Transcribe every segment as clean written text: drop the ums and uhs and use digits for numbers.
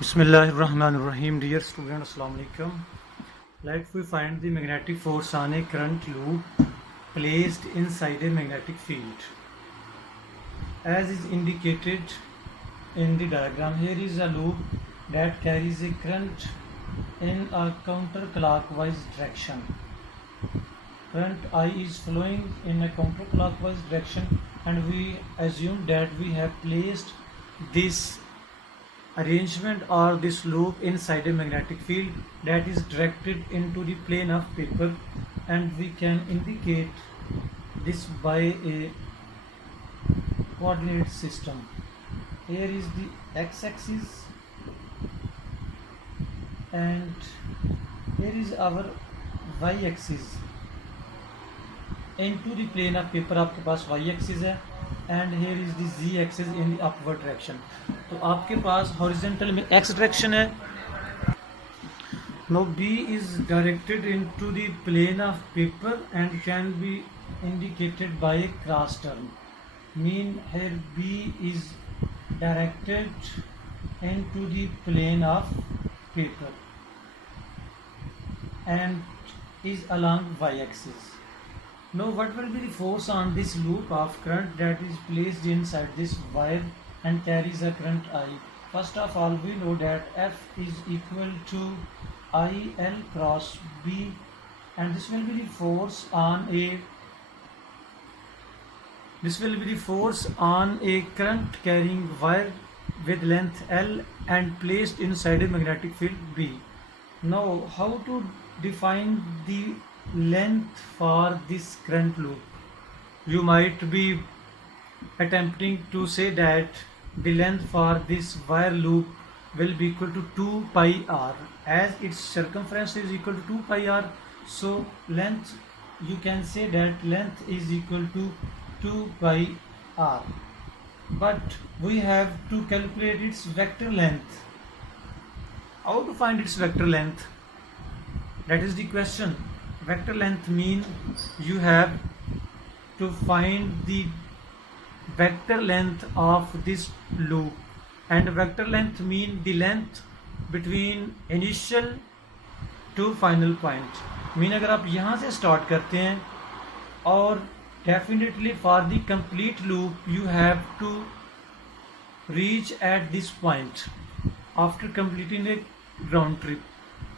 Bismillahirrahmanirrahim. Dear student, Assalamu alaikum. Let we find the magnetic force on a current loop placed inside a magnetic field. As is indicated in the diagram, here is a loop that carries a current in a counterclockwise direction. Current I is flowing in a counterclockwise direction, and we assume that we have placed this arrangement or this loop inside a magnetic field that is directed into the plane of paper, and we can indicate this by a coordinate system. Here is the x-axis and here is our y-axis. Into the plane of paper आपके पास y-axis है and here is the z-axis in the upward direction. तो आपके पास horizontal में x direction है. Now B is directed into the plane of paper and can be indicated by a cross term. Mean here B is directed into the plane of paper and is along y-axis. Now what will be the force on this loop of current that is placed inside this wire and carries a current I? First of all, we know that F is equal to IL cross B, and this will be the force on a current carrying wire with length L and placed inside a magnetic field B. Now how to define the length for this current loop? You might be attempting to say that the length for this wire loop will be equal to 2 pi r, as its circumference is equal to 2 pi r. So length, you can say that length is equal to 2 pi r, but we have to calculate its vector length. How to find its vector length? That is the question. Vector length means you have to find the vector length of this loop, and vector length means the length between initial to final point. Mean अगर आप यहाँ से start करते हैं और definitely for the complete loop you have to reach at this point after completing a round trip.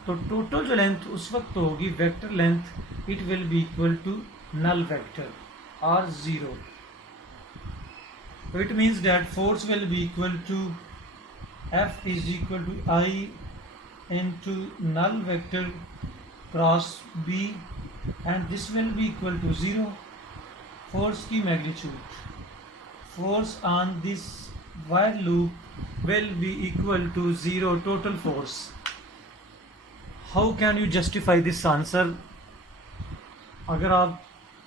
तो total जो length उस वक्त होगी vector length, it will be equal to null vector और zero. It means that force will be equal to F is equal to I into null vector cross B, and this will be equal to 0. Force की magnitude, force on this wire loop will be equal to 0 total force. How can you justify this answer? अगर आप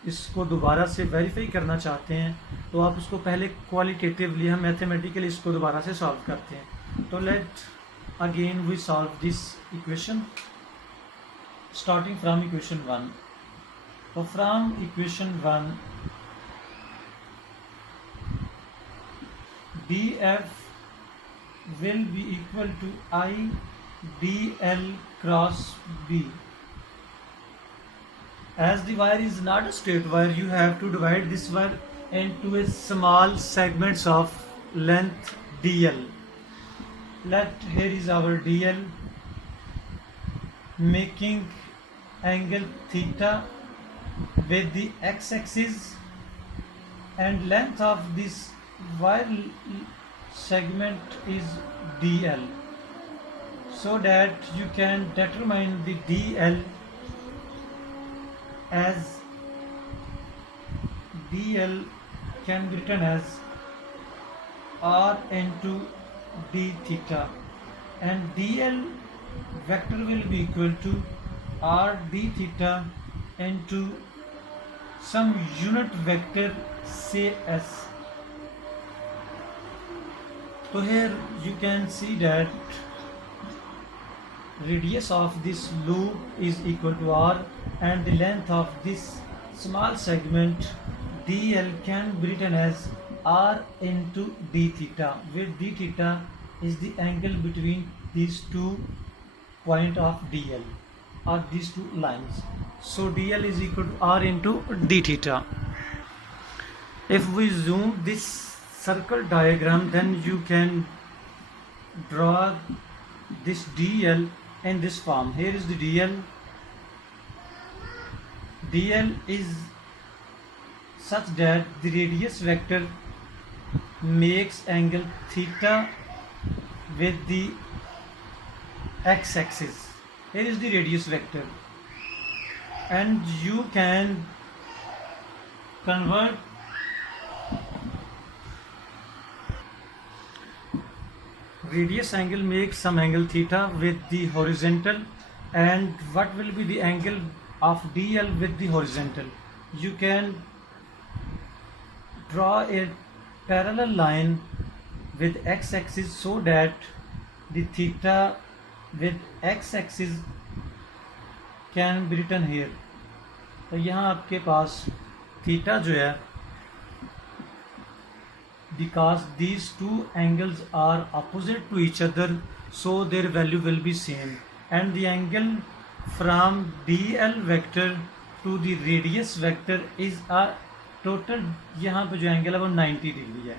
इसको दोबारा से वेरीफाई करना चाहते हैं तो आप इसको पहले क्वालिटेटिवली, हम मैथमेटिकली इसको दोबारा से सॉल्व करते हैं. तो let again we solve this equation starting from equation 1. तो from equation 1, df will be equal to I dl cross B. As the wire is not a straight wire, you have to divide this wire into a small segments of length dl. Here is our dl, making angle theta with the x-axis, and length of this wire segment is dl, so that you can determine the dl as dl can be written as r into d theta, and dl vector will be equal to r d theta into some unit vector, say s. So here you can see that radius of this loop is equal to r, and the length of this small segment dl can be written as r into d theta, where d theta is the angle between these two point of DL or these two lines. So DL is equal to R into d theta. If we zoom this circle diagram, then you can draw this DL in this form. Here is the DL. DL is such that the radius vector makes angle theta with the x-axis. Here is the radius vector, and you can convert radius angle makes some angle theta with the horizontal, and what will be the angle of DL with the horizontal? You can draw a parallel line with x-axis so that the theta with x-axis can be written here. तो यहाँ आपके पास थीटा जो है, because these two angles are opposite to each other, so their value will be same, and the angle from DL vector to the radius vector is a total, यहाँ पे जो एंगल है वो 90 डिग्री है,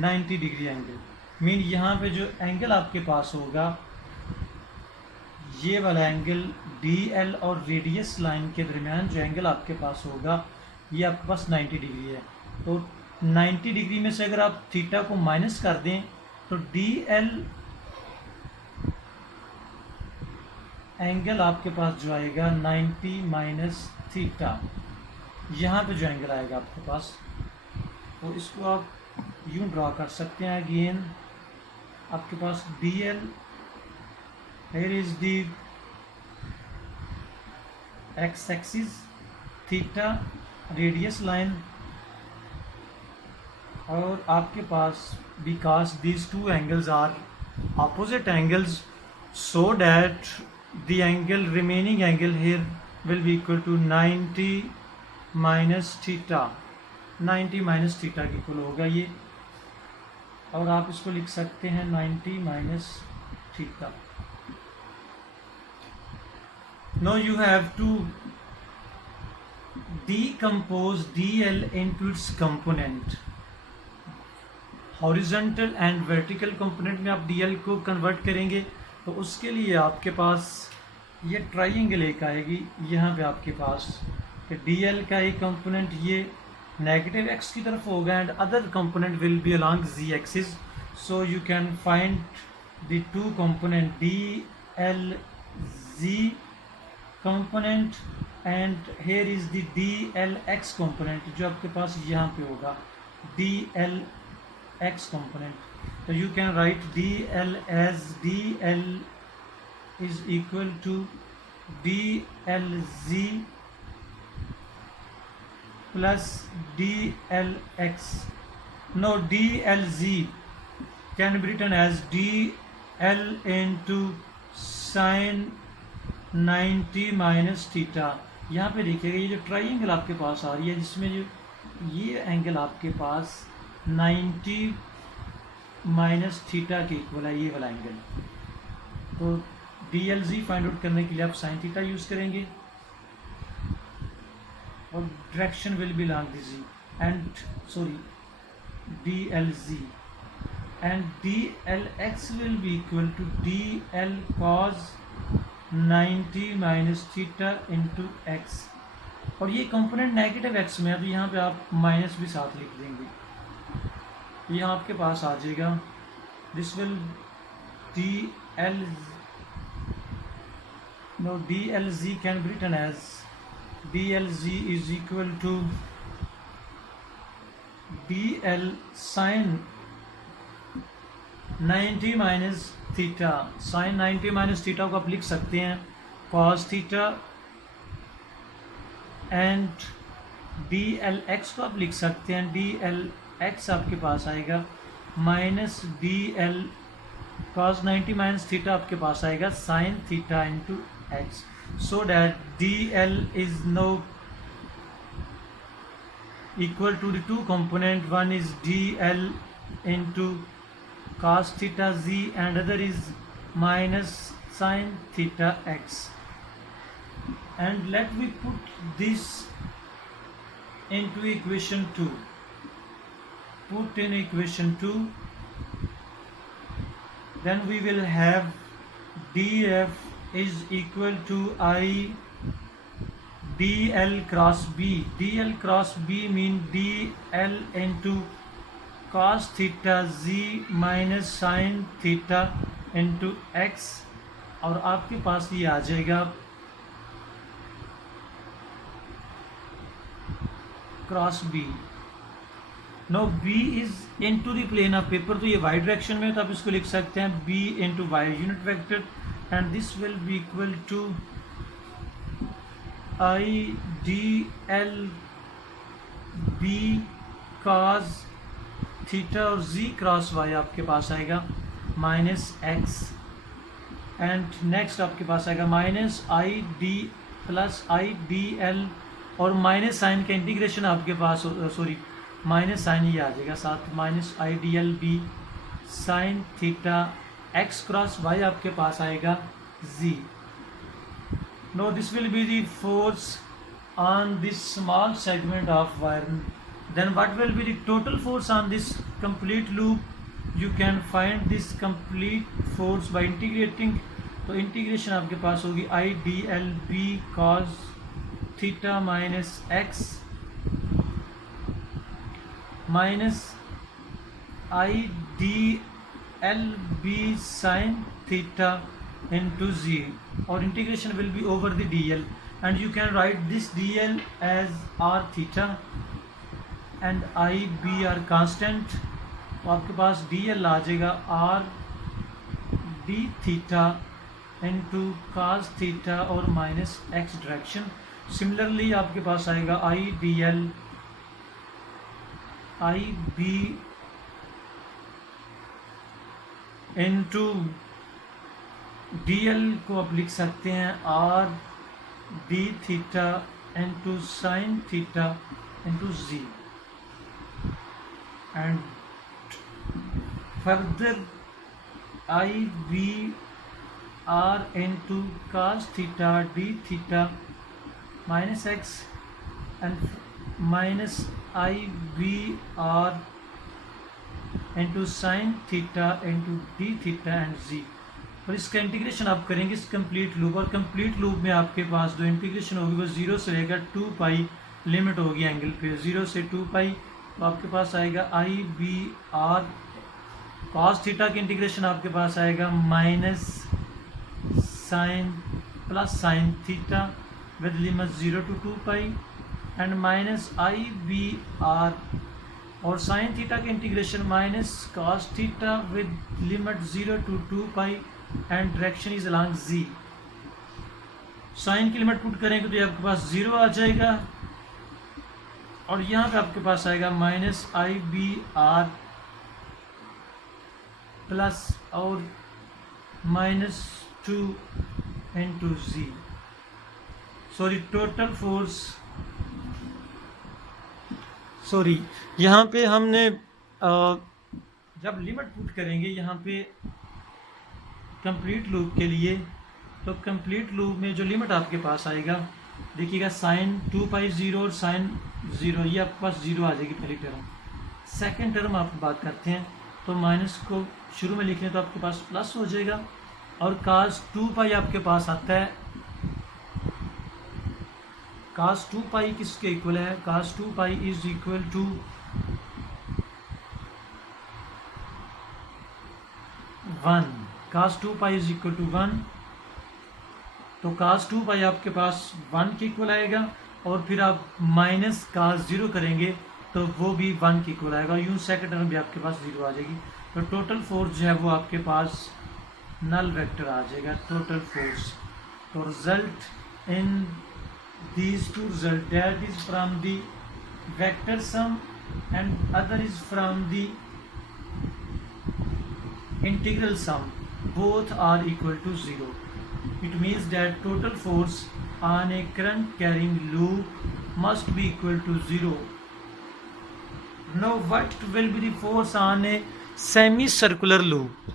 90 डिग्री एंगल मीन यहाँ पे जो एंगल आपके पास होगा, ये वाला एंगल DL और रेडियस लाइन के दरमियान जो एंगल आपके पास होगा ये आपके पास 90 डिग्री है। तो 90 डिग्री में से अगर आप थीटा को माइनस कर दें तो DL एंगल आपके पास जो आएगा 90 माइनस थीटा, यहाँ पे जो एंगल आएगा आपके पास, तो इसको आप यूं ड्रॉ कर सकते हैं। अगेन आपके पास DL, here is the x axis, theta radius line, और आपके पास because these two angles are opposite angles, so that the angle remaining angle here will be equal to 90 minus theta, 90 minus theta की इक्वल होगा ये, और आप इसको लिख सकते हैं 90 minus theta. Now you have to decompose DL into its component. Horizontal and vertical component में आप DL को कन्वर्ट करेंगे, तो उसके लिए आपके पास ये ट्राइंगल एक आएगी, यहाँ पे आपके पास DL का एक कंपोनेंट ये नेगेटिव x की तरफ होगा and other component will be along z axis, so you can find the two component DLZ component and here is the DLX component जो आपके पास यहाँ पे होगा DLX कंपोनेंट। तो you can write DL as DL is equal to DLZ plus DLX. Now DLZ can be written as DL into sin 90 minus theta. यहाँ पे देखिएगा ये जो ट्राइंगल आपके पास आ रही है जिसमें जो ये एंगल आपके पास 90 माइनस थीटा के इक्वल है, ये वाला एंगल। तो DLZ फाइंड आउट करने के लिए आप साइन थीटा यूज़ करेंगे और direction will be along the z and DLZ and DLX will be equal to DL cos 90 minus theta into x, और ये कंपोनेंट नेगेटिव x में है तो यहाँ पे आप माइनस भी साथ लिख देंगे, यहाँ आपके पास आ जाएगा this will DLZ can be written as DLZ is equal to DL sin 90 minus theta. Sine 90 minus theta को आप लिख सकते हैं cos थीटा एंड DLX को आप लिख सकते हैं DLX आपके पास आएगा minus DL cos 90 minus theta आपके पास आएगा sine theta into x, so that DL is now equal to the two component, one is DL into cos theta z, and other is minus sin theta x. And let me put this into equation 2. Put in equation 2, then we will have df is equal to I dl cross b. dl cross b mean dl into cos theta z minus sin theta into x, और आपके पास ये आ जाएगा cross B. No B is into the plane of paper, तो ये Y direction में, तो आप इसको लिख सकते हैं B into Y unit vector, and this will be equal to I D L B cos theta, और जी क्रॉस वाई आपके पास आएगा माइनस एक्स, एंड नेक्स्ट आपके पास आएगा minus I D plus I D L, और minus sine का integration आपके पास, सॉरी माइनस साइन ये आ जाएगा साथ, minus I D L B sine theta X cross Y आपके पास आएगा जी. No this will be the force on this small segment of wire. Then what will be the total force on this complete loop. You can find this complete force by integrating. तो integration आपके पास होगी I D L B cos theta minus X minus I D L B sine theta into z, or integration will be over the dl, and you can write this dl as r theta and I b are constant. तो आपके पास dl आ जाएगा r d theta into cos theta और minus x direction. Similarly आपके पास आएगा I dl I b into dl को आप लिख सकते हैं r d theta into sin theta into z, and further I b r into cos theta d theta minus x, and minus I b r into sin theta into d theta and z. और इसका इंटीग्रेशन आप करेंगे इस complete loop, और complete loop में आपके पास जो इंटीग्रेशन होगी वो 0 से लेकर 2 पाई लिमिट होगी एंगल पे, 0 से 2 पाई. तो आपके पास आएगा I B R cos theta की इंटीग्रेशन आपके पास आएगा minus sine plus sine theta with limit 0 to 2 pi, and minus I B R और साइन थीटा की integration minus cos theta with limit 0 to 2 pi, and direction is along z. Sine की limit put करेंगे तो ये आपके पास 0 आ जाएगा, और यहाँ पे आपके पास आएगा minus I B R plus और minus 2 into G. Sorry total force, sorry यहाँ पे हमने जब लिमिट पुट करेंगे यहाँ पे कंप्लीट लूप के लिए, तो कंप्लीट लूप में जो लिमिट आपके पास आएगा देखिएगा साइन 2 पाई 0 और साइन 0, ये आपके पास 0 आ जाएगी पहली टर्म. सेकंड टर्म आप बात करते हैं तो माइनस को शुरू में लिख लें तो आपके पास प्लस हो जाएगा, और कास 2 पाई आपके पास आता है. कास 2 पाई किसके इक्वल है? Cos 2 pi is equal to 1. Cos 2 pi is equal to 1, तो कास 2 पाई आपके पास 1 के इक्वल आएगा, और फिर आप माइनस कास 0 करेंगे तो वो भी 1 के इक्वल आएगा, यूँ सेकंड टर्म भी आपके पास 0 आ जाएगी. तो टोटल फोर्स जो है वो आपके पास नल वेक्टर आ जाएगा टोटल फोर्स. तो result in these two result, that is from the vector sum and other is from the integral sum, both are equal to 0. It means that total force on a current carrying loop must be equal to 0. Now what will be the force on a semi circular loop.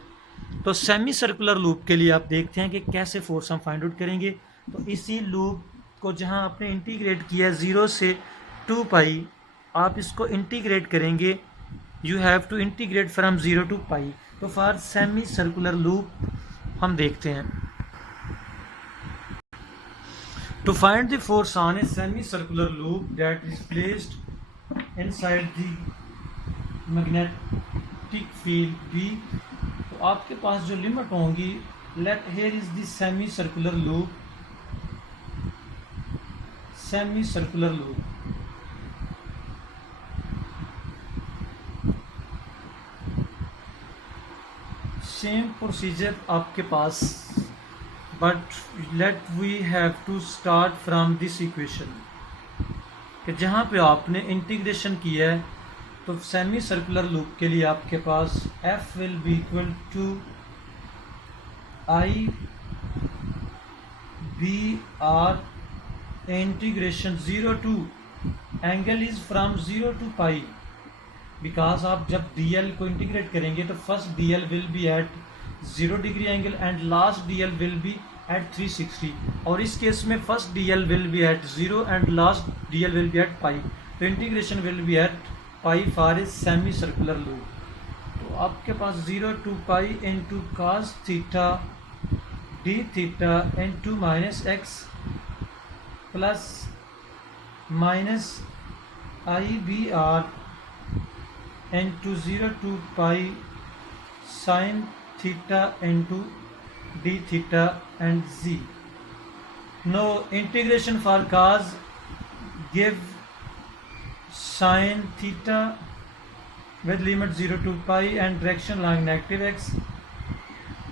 तो semi circular loop के लिए आप देखते हैं कि कैसे फोर्स हम find out करेंगे। तो इसी लूप को जहां आपने इंटीग्रेट किया 0 से 2 पाई, आप इसको इंटीग्रेट करेंगे, you have to integrate from 0 to pi. तो फॉर सेमी सर्कुलर लूप हम देखते हैं, to find the force on a semi circular loop that is placed inside the magnetic field B. तो आपके पास जो लिमिट होंगी, let here is the semi circular loop, semi circular loop. Same procedure आपके पास, but let we have to start from this equation, कि जहाँ पे आपने इंटीग्रेशन किया है। तो सेमी सर्कुलर लूप के लिए आपके पास F will be equal to I B R integration 0 to angle is from 0 to pi, because आप जब DL को इंटीग्रेट करेंगे तो first DL will be at 0 degree angle and last DL will be at 360, और इस case में first DL will be at 0 and last DL will be at pi. तो integration will be at pi for A semi circular loop. तो आपके पास 0 to pi into cos theta D theta into minus X plus minus IBR into 0 to pi sin theta into d theta and z. Now integration for cos give sin theta with limit 0 to pi and direction along negative x,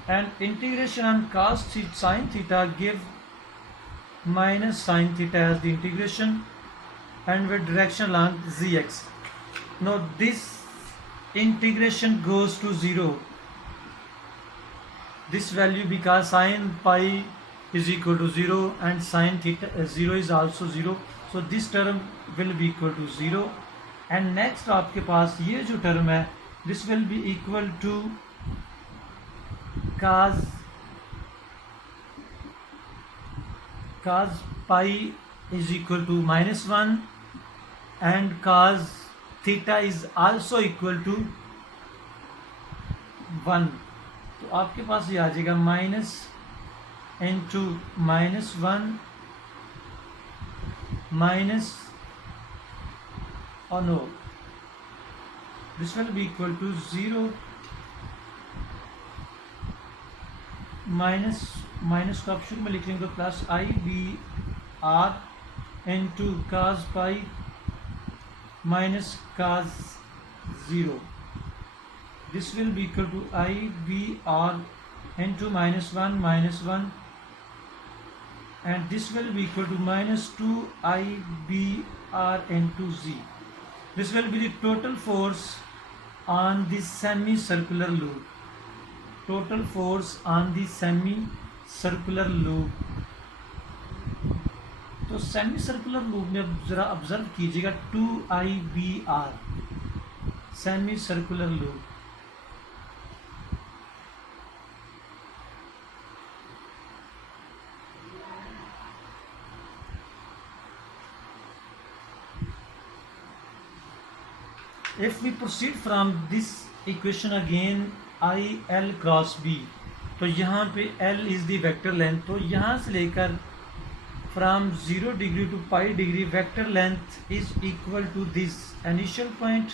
and integration on cos sin theta give minus sin theta as the integration and with direction along zx. Now this integration goes to 0, this value, because sin pi is equal to 0 and sin theta 0 is also 0, so this term will be equal to 0, and next आपके पास ये जो term है, this will be equal to cos pi is equal to -1 and cos theta is also equal to 1। तो आपके पास ये आ जाएगा माइनस इंटू -1 माइनस, और no, this will be equal to 0 minus को आप शुरू में लिख लेंगे तो plus IBR into cos pi minus cos 0, this will be equal to IBR into -1 and this will be equal to -2 IBR into z. This will be the total force on the semicircular loop, total force on the semicircular loop। तो semi circular loop में अब जरा observe कीजिएगा 2IBR semi circular loop. If we proceed from this equation again IL cross B, तो यहाँ पे L is the vector length, तो यहाँ से लेकर from 0 degree to pi degree vector length is equal to this initial point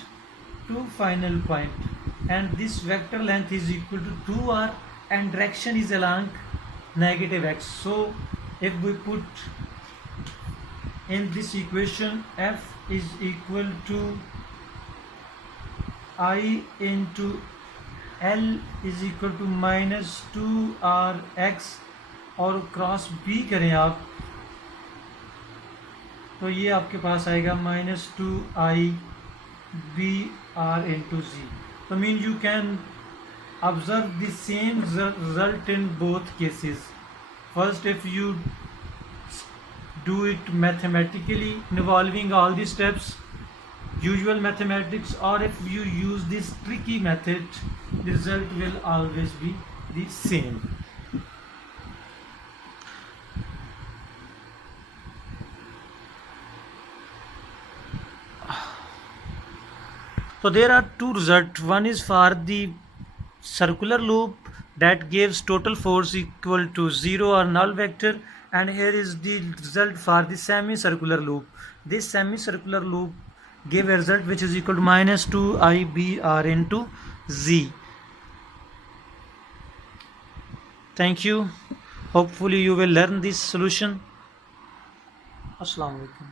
to final point, and this vector length is equal to 2r and direction is along negative x. So if we put in this equation, F is equal to I into L is equal to -2rx, और cross B करें आप तो ये आपके पास आएगा -2IBR into z। तो mean you can observe the same result in both cases. First, if you do it mathematically involving all the steps, usual mathematics, or if you use this tricky method, the result will always be the same. So there are two results. One is for the circular loop that gives total force equal to 0 or null vector, and here is the result for the semicircular loop. This semicircular loop gave a result which is equal to minus 2 IBR into Z. Thank you. Hopefully you will learn this solution. Assalamu alaikum.